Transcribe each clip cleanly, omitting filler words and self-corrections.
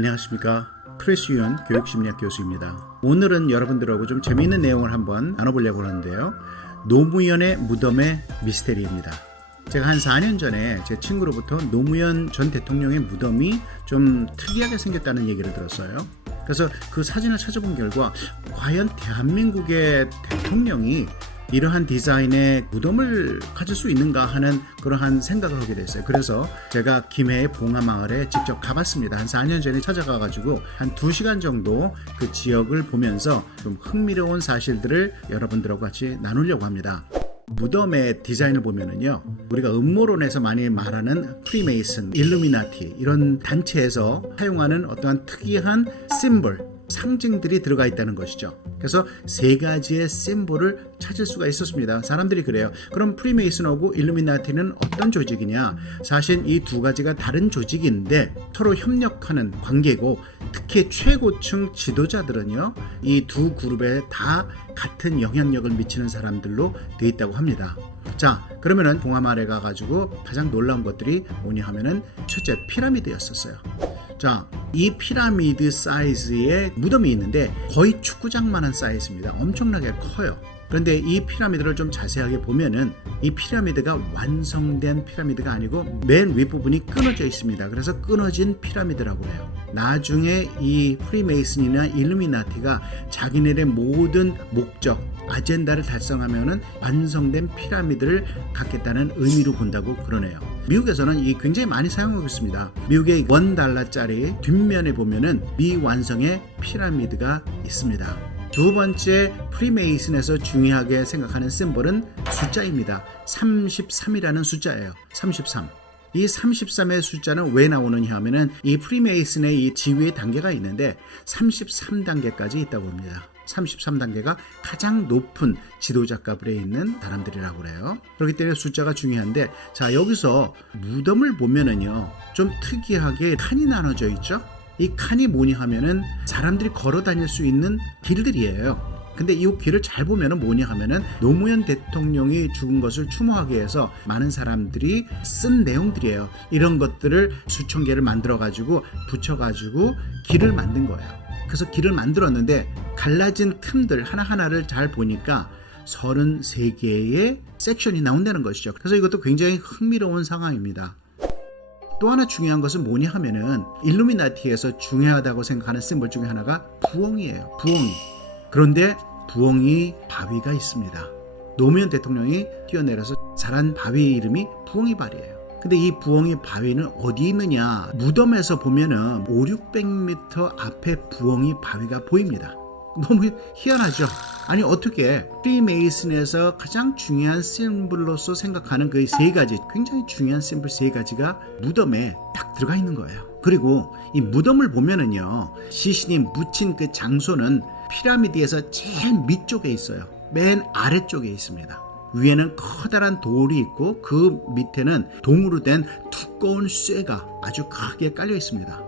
안녕하십니까. 크리스 유현 교육심리학 교수입니다. 오늘은 여러분들하고 좀 재미있는 내용을 한번 나눠보려고 하는데요. 노무현의 무덤의 미스테리입니다. 제가 한 4년 전에 제 친구로부터 노무현 전 대통령의 무덤이 좀 특이하게 생겼다는 얘기를 들었어요. 그래서 그 사진을 찾아본 결과 과연 대한민국의 대통령이 이러한 디자인의 무덤을 가질 수 있는가 하는 그러한 생각을 하게 됐어요. 그래서 제가 김해의 봉하마을에 직접 가봤습니다. 한 4년 전에 찾아가가지고 한 2시간 정도 그 지역을 보면서 좀 흥미로운 사실들을 여러분들하고 같이 나누려고 합니다. 무덤의 디자인을 보면은요, 우리가 음모론에서 많이 말하는 프리메이슨, 일루미나티 이런 단체에서 사용하는 어떠한 특이한 심볼, 상징들이 들어가 있다는 것이죠. 그래서 세 가지의 심볼을 찾을 수가 있었습니다. 사람들이 그래요. 그럼 프리메이슨하고 일루미나티는 어떤 조직이냐? 사실 이 두 가지가 다른 조직인데 서로 협력하는 관계고, 특히 최고층 지도자들은요, 이 두 그룹에 다 같은 영향력을 미치는 사람들로 되어 있다고 합니다. 자, 그러면은 봉하마을에 가가지고 가장 놀라운 것들이 뭐냐 하면은 첫째, 피라미드였었어요. 자, 이 피라미드 사이즈의 무덤이 있는데 거의 축구장만한 사이즈입니다. 엄청나게 커요. 그런데 이 피라미드를 좀 자세하게 보면은 이 피라미드가 완성된 피라미드가 아니고 맨 윗부분이 끊어져 있습니다. 그래서 끊어진 피라미드라고 해요. 나중에 이 프리메이슨이나 일루미나티가 자기네의 모든 목적, 아젠다를 달성하면은 완성된 피라미드를 갖겠다는 의미로 본다고 그러네요. 미국에서는 이 굉장히 많이 사용하고 있습니다. 미국의 $1짜리 뒷면에 보면은 미완성의 피라미드가 있습니다. 두 번째, 프리메이슨에서 중요하게 생각하는 심볼은 숫자입니다. 33이라는 숫자예요. 33. 이 33의 숫자는 왜 나오느냐 하면은 이 프리메이슨의 이 지위의 단계가 있는데 33단계까지 있다고 합니다. 33단계가 가장 높은 지도자급에 있는 사람들이라고 그래요. 그렇기 때문에 숫자가 중요한데, 자, 여기서 무덤을 보면은요, 좀 특이하게 칸이 나눠져 있죠? 이 칸이 뭐냐 하면은 사람들이 걸어 다닐 수 있는 길들이에요. 근데 이 길을 잘 보면은 뭐냐 하면은 노무현 대통령이 죽은 것을 추모하기 위해서 많은 사람들이 쓴 내용들이에요. 이런 것들을 수천 개를 만들어 가지고 붙여 가지고 길을 만든 거예요. 그래서 길을 만들었는데 갈라진 틈들 하나하나를 잘 보니까 33개의 섹션이 나온다는 것이죠. 그래서 이것도 굉장히 흥미로운 상황입니다. 또 하나 중요한 것은 뭐냐 하면은 일루미나티에서 중요하다고 생각하는 심볼 중에 하나가 부엉이에요. 부엉이. 그런데 부엉이 바위가 있습니다. 노무현 대통령이 뛰어내려서 자란 바위 이름이 부엉이발이에요. 근데 이 부엉이 바위는 어디 있느냐? 무덤에서 보면은 500-600m 앞에 부엉이 바위가 보입니다. 너무 희한하죠? 아니, 어떻게 프리메이슨에서 가장 중요한 심볼로서 생각하는 그 세 가지, 굉장히 중요한 심볼 세 가지가 무덤에 딱 들어가 있는 거예요. 그리고 이 무덤을 보면은요, 시신이 묻힌 그 장소는 피라미드에서 제일 밑쪽에 있어요. 맨 아래쪽에 있습니다. 위에는 커다란 돌이 있고 그 밑에는 동으로 된 두꺼운 쇠가 아주 크게 깔려 있습니다.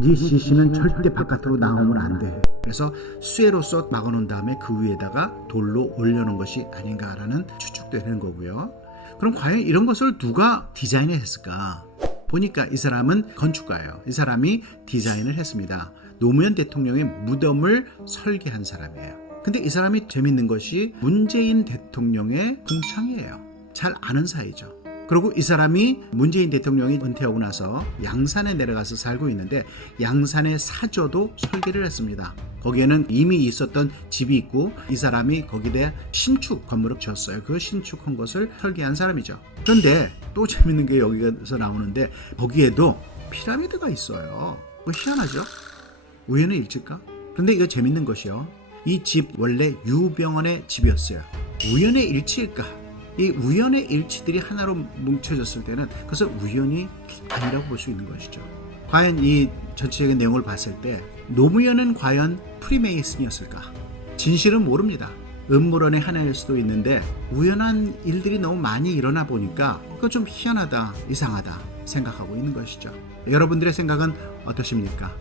네 시신은 절대 바깥으로 나오면 안 돼. 그래서 쇠로서 막아놓은 다음에 그 위에다가 돌로 올려놓은 것이 아닌가라는 추측되는 거고요. 그럼 과연 이런 것을 누가 디자인을 했을까? 보니까 이 사람은 건축가예요. 이 사람이 디자인을 했습니다. 노무현 대통령의 무덤을 설계한 사람이에요. 근데 이 사람이 재밌는 것이 문재인 대통령의 동창이에요. 잘 아는 사이죠. 그리고 이 사람이 문재인 대통령이 은퇴하고 나서 양산에 내려가서 살고 있는데 양산의 사저도 설계를 했습니다. 거기에는 이미 있었던 집이 있고 이 사람이 거기에 신축 건물을 지었어요. 그 신축한 것을 설계한 사람이죠. 그런데 또 재밌는 게 여기서 나오는데 거기에도 피라미드가 있어요. 희한하죠? 우연의 일치일까? 그런데 이거 재밌는 것이요. 이 집 원래 유병헌의 집이었어요. 우연의 일치일까? 이 우연의 일치들이 하나로 뭉쳐졌을 때는 그것을 우연이 아니라고 볼 수 있는 것이죠. 과연 이 전체적인 내용을 봤을 때 노무현은 과연 프리메이슨이었을까? 진실은 모릅니다. 음모론의 하나일 수도 있는데 우연한 일들이 너무 많이 일어나 보니까 그거 좀 희한하다, 이상하다 생각하고 있는 것이죠. 여러분들의 생각은 어떠십니까?